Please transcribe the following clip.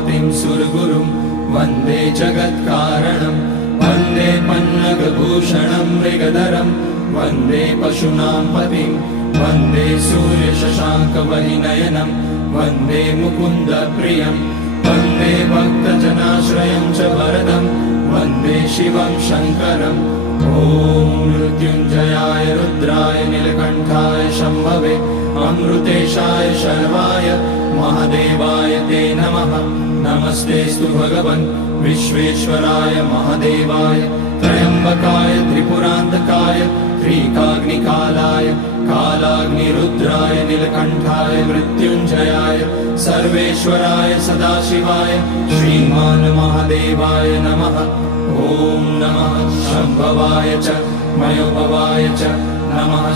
पतिं सुरगुरुं वन्दे जगत्कारणं वन्दे पन्नगभूषणं मृगधरं वन्दे पशूनां पतिं वन्दे सूर्यशशाङ्कवहिनयनं वन्दे मुकुन्दप्रियं वन्दे भक्तजनाश्रयं च वरदं वन्दे शिवं शङ्करम् ॐ मृत्युञ्जयाय रुद्राय नीलकण्ठाय शम्भवे अमृतेशाय शर्वाय महादेवाय ते नमः। नमस्तेऽस्तु भगवन् विश्वेश्वराय महादेवाय त्र्यम्बकाय त्रिपुरान्तकाय त्रिकाग्निकालाय कालाग्निरुद्राय नीलकण्ठाय मृत्युञ्जयाय सर्वेश्वराय सदाशिवाय श्रीमान् महादेवाय नमः। ॐ नमः शम्भवाय च मयोभवाय च नमः।